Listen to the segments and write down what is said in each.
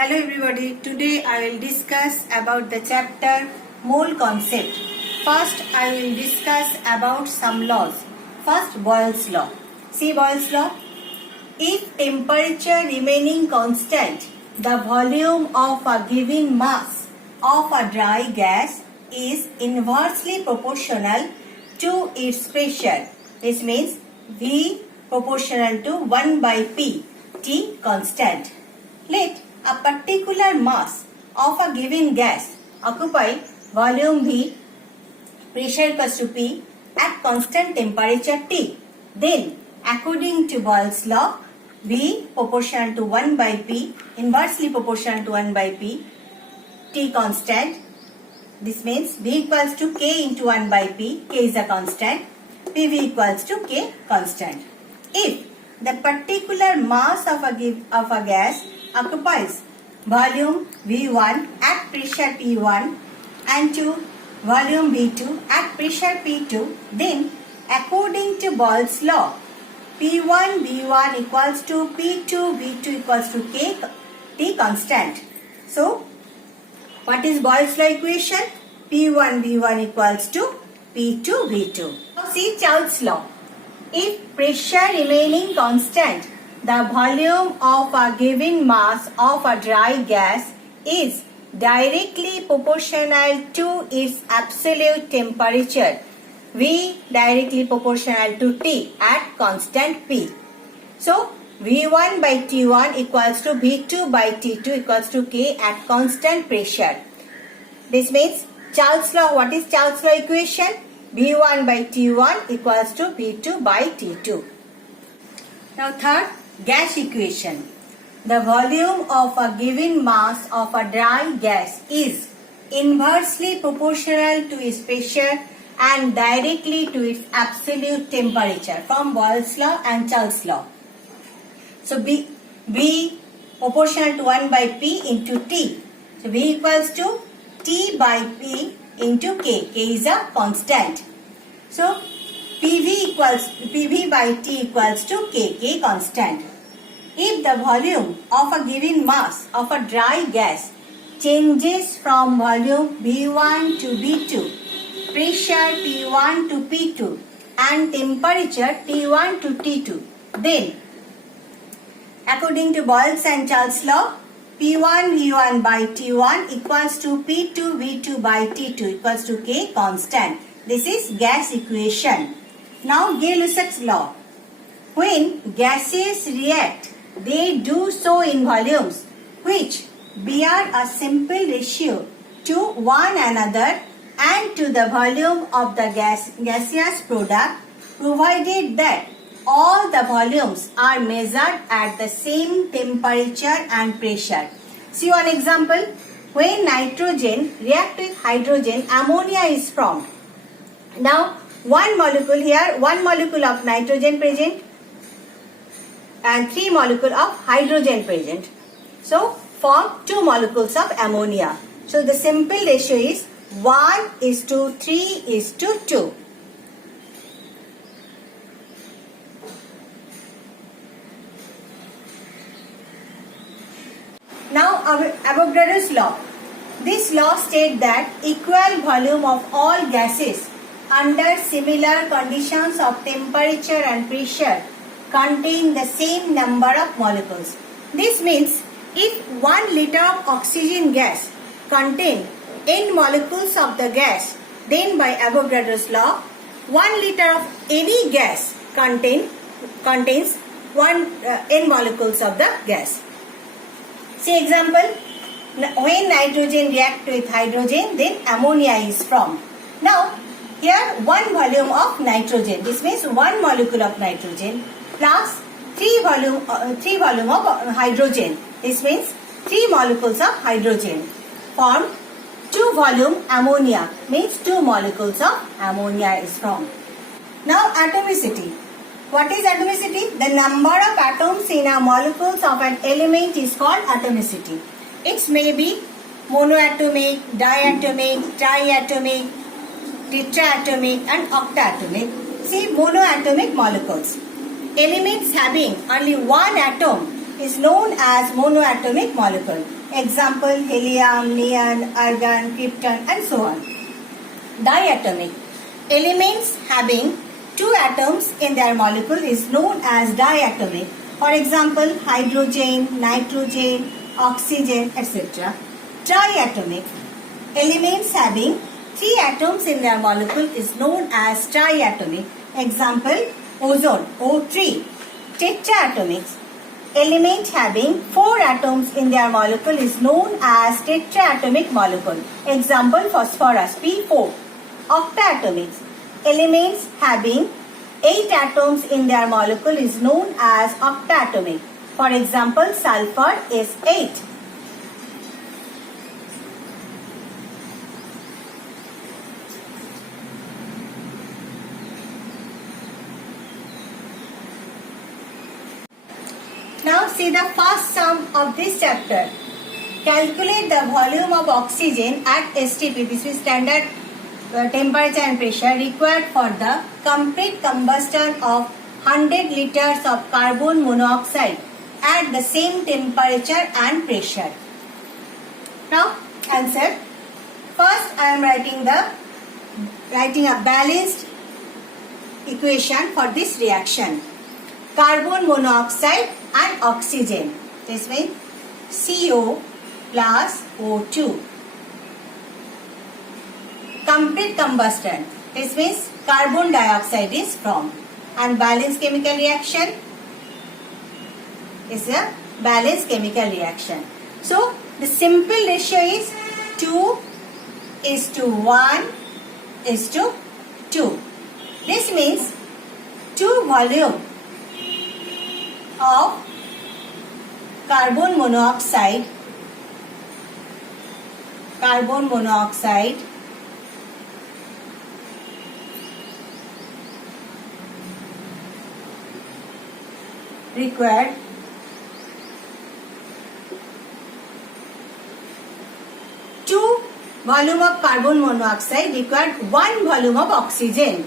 Hello everybody, today I will discuss about the chapter mole concept. First I will discuss about some laws. First, Boyle's law. See Boyle's law. If temperature remaining constant, the volume of a given mass of a dry gas is inversely proportional to its pressure. This means V proportional to 1 by P, T constant. Let a particular mass of a given gas occupy volume V, pressure equals to P at constant temperature T. Then, according to Boyle's law, V proportional to 1 by P, inversely proportional to 1 by P, T constant. This means V equals to K into 1 by P, K is a constant, PV equals to K constant. If the particular mass of a gas occupies volume V1 at pressure P1 and to volume V2 at pressure P2, then according to Boyle's law, P1 V1 equals to P2 V2 equals to K T constant. So, what is Boyle's law equation? P1 V1 equals to P2 V2. Now see Charles' law. If pressure remaining constant, the volume of a given mass of a dry gas is directly proportional to its absolute temperature, V directly proportional to T at constant P. So, V1 by T1 equals to V2 by T2 equals to K at constant pressure. This means Charles' law, what is Charles' law equation? V1 by T1 equals to V2 by T2. Now third, gas equation. The volume of a given mass of a dry gas is inversely proportional to its pressure and directly to its absolute temperature from Boyle's law and Charles' law. So V proportional to 1 by P into T. So V equals to T by P into K. K is a constant. So PV by T equals to K. K constant. If the volume of a given mass of a dry gas changes from volume V1 to V2, pressure P1 to P2 and temperature T1 to T2, then according to Boyle's and Charles' law, P1 V1 by T1 equals to P2 V2 by T2 equals to K constant. This is gas equation. Now Gay-Lussac's law. When gases react, they do so in volumes which bear a simple ratio to one another and to the volume of the gaseous product, provided that all the volumes are measured at the same temperature and pressure. See one example. When nitrogen reacts with hydrogen, ammonia is formed. Now one molecule here, one molecule of nitrogen present and 3 molecules of hydrogen present. So form 2 molecules of ammonia. So the simple ratio is 1:3:2. Now Avogadro's law. This law states that equal volume of all gases under similar conditions of temperature and pressure contain the same number of molecules. This means if 1 liter of oxygen gas contains n molecules of the gas, then by Avogadro's law, 1 liter of any gas contains n molecules of the gas. See example, when nitrogen reacts with hydrogen, then ammonia is formed. Now, here 1 volume of nitrogen, this means 1 molecule of nitrogen plus 3 volume of hydrogen, this means 3 molecules of hydrogen form 2 volume ammonia, means 2 molecules of ammonia is formed. Now atomicity. What is atomicity? The number of atoms in a molecules of an element is called atomicity. It may be monoatomic, diatomic, triatomic, tetraatomic and octatomic. See monoatomic molecules. Elements having only one atom is known as monoatomic molecule. Example, helium, neon, argon, krypton and so on. Diatomic. Elements having two atoms in their molecule is known as diatomic. For example, hydrogen, nitrogen, oxygen, etc. Triatomic. Elements having three atoms in their molecule is known as triatomic. Example, ozone, O3. Tetraatomic. Element having four atoms in their molecule is known as tetraatomic molecule. Example, phosphorus, P4. Octatomic. Elements having 8 atoms in their molecule is known as octatomic. For example, sulfur is 8. Now see the first sum of this chapter. Calculate the volume of oxygen at STP, this is standard temperature and pressure, required for the complete combustion of 100 liters of carbon monoxide at the same temperature and pressure. Now answer. First I am writing a balanced equation for this reaction. Carbon monoxide and oxygen. This means CO plus O2. Complete combustion. This means carbon dioxide is formed. And balanced chemical reaction is a balanced chemical reaction. So the simple ratio is 2:1:2. This means 2 volume of carbon monoxide required 2 volume of carbon monoxide required 1 volume of oxygen.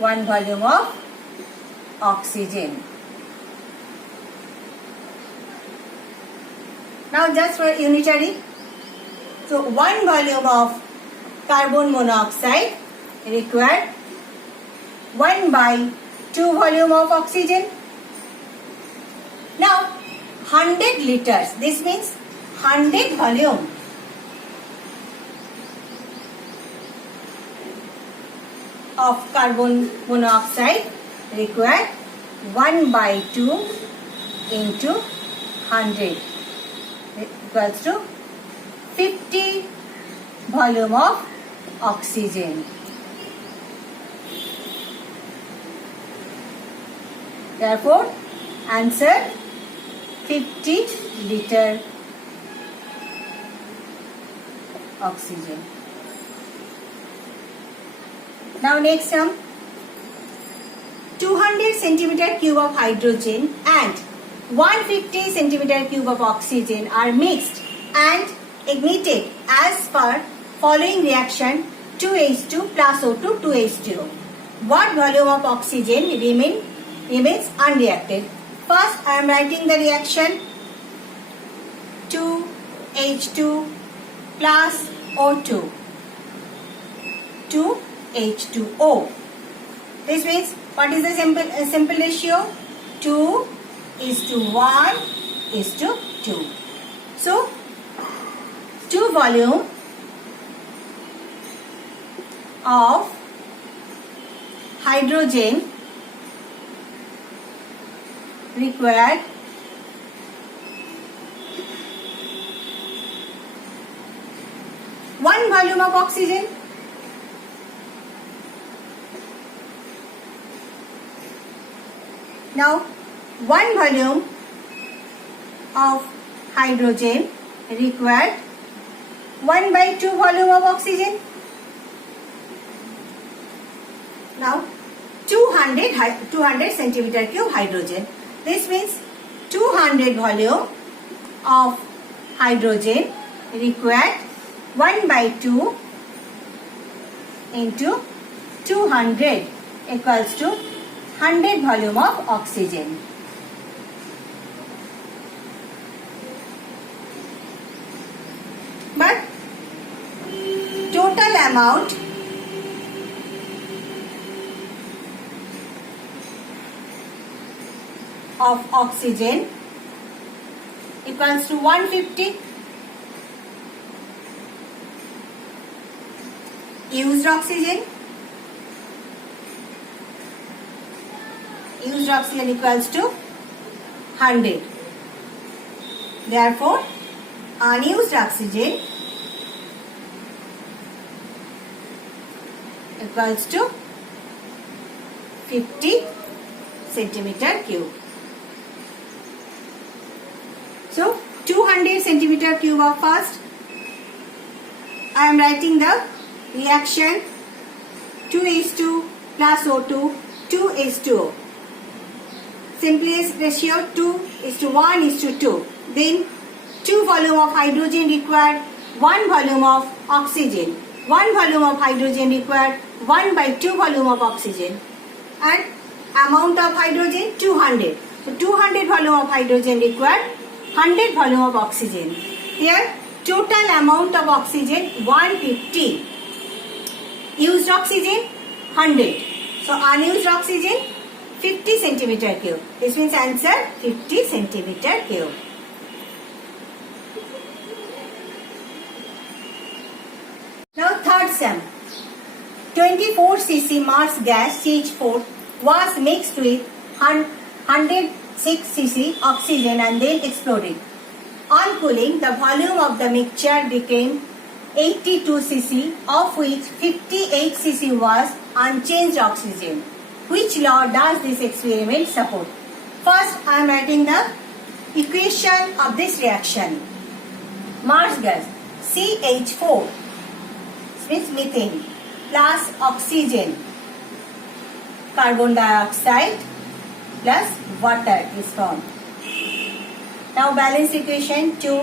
1 volume of oxygen. Now just for unitary. So 1 volume of carbon monoxide required 1/2 volume of oxygen. Now 100 liters. This means 100 volume of carbon monoxide required 1/2 into 100 equals to 50 volume of oxygen. Therefore, answer 50 liter oxygen. Now next sum. 200 centimeter cube of hydrogen and 150 centimeter cube of oxygen are mixed and ignited as per following reaction 2H2 plus O2 2H2O. What volume of oxygen remains unreacted? First I am writing the reaction 2H2 plus O2 2H2O. This means what is the simple ratio? 2:1:2. So 2 volume of hydrogen required 1 volume of oxygen. Now 1 volume of hydrogen required 1/2 volume of oxygen. Now 200 centimeter cube hydrogen. This means 200 volume of hydrogen required 1/2 into 200 equals to 100 volume of oxygen. amount of oxygen equals to 150. Used oxygen equals to 100. Therefore, unused oxygen equals to 50 centimeter cube. So, 200 centimeter cube of first. I am writing the reaction 2:2 plus O2, 2:2. Simplest ratio 2:1:2. Then 2 volume of hydrogen required, 1 volume of oxygen. 1 volume of hydrogen required 1/2 volume of oxygen. And amount of hydrogen 200. So 200 volume of hydrogen required, 100 volume of oxygen. Here total amount of oxygen 150. Used oxygen 100. So unused oxygen 50 centimeter cube. This means answer 50 centimeter cube. Now third sum. 24 cc Mars gas CH4 was mixed with 106 cc oxygen and then exploded. On cooling, the volume of the mixture became 82 cc, of which 58 cc was unchanged oxygen. Which law does this experiment support? First, I am writing the equation of this reaction. Mars gas CH4 means methane plus oxygen, carbon dioxide plus water is formed. Now balance equation 2,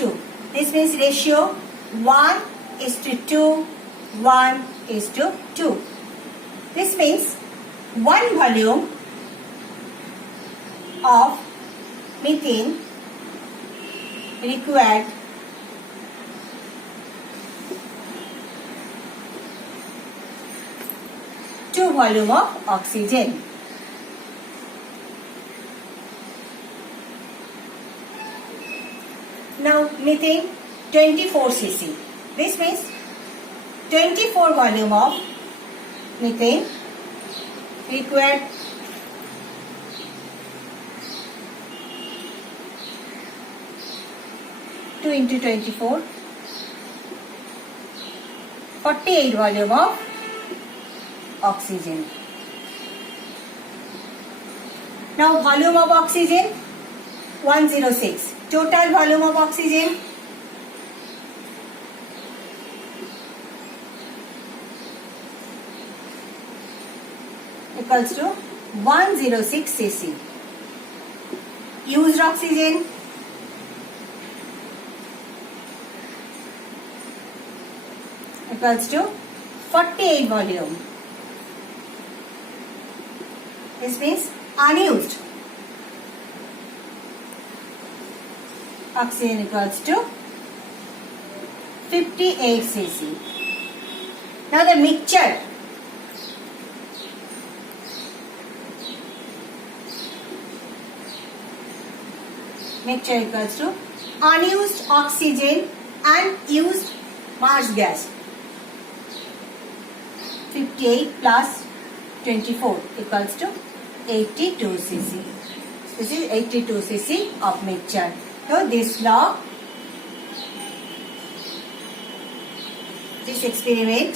2. This means ratio 1:2, 1:2. This means 1 volume of methane required 2 volume of oxygen. Now methane 24 cc. This means 24 volume of methane required 2 into 24, 48 volume of oxygen. Now volume of oxygen 106. Total volume of oxygen equals to 106 cc. Used oxygen equals to 48 volume. This means unused oxygen equals to 58 cc. Now the mixture equals to unused oxygen and used Mars gas. 58 plus 24 equals to 82 cc. This is 82 cc of mixture. So this law, this experiment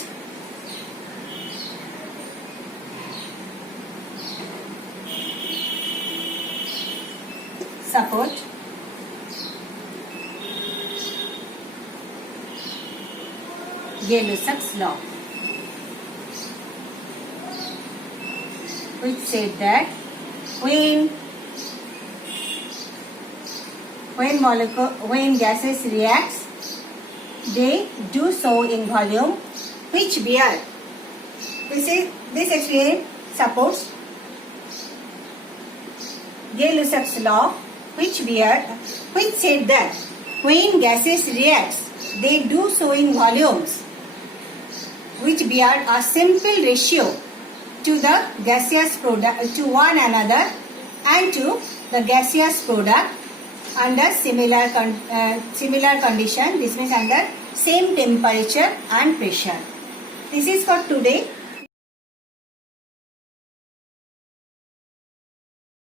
support Gay-Lussac's law, which said that when gases reacts, they do so in volume which bear. This experiment supports Gay-Lussac's law, which said that when gases reacts, they do so in volumes which bear a simple ratio to the gaseous product to one another and to the gaseous product under similar condition. This means under same temperature and pressure. This is for today.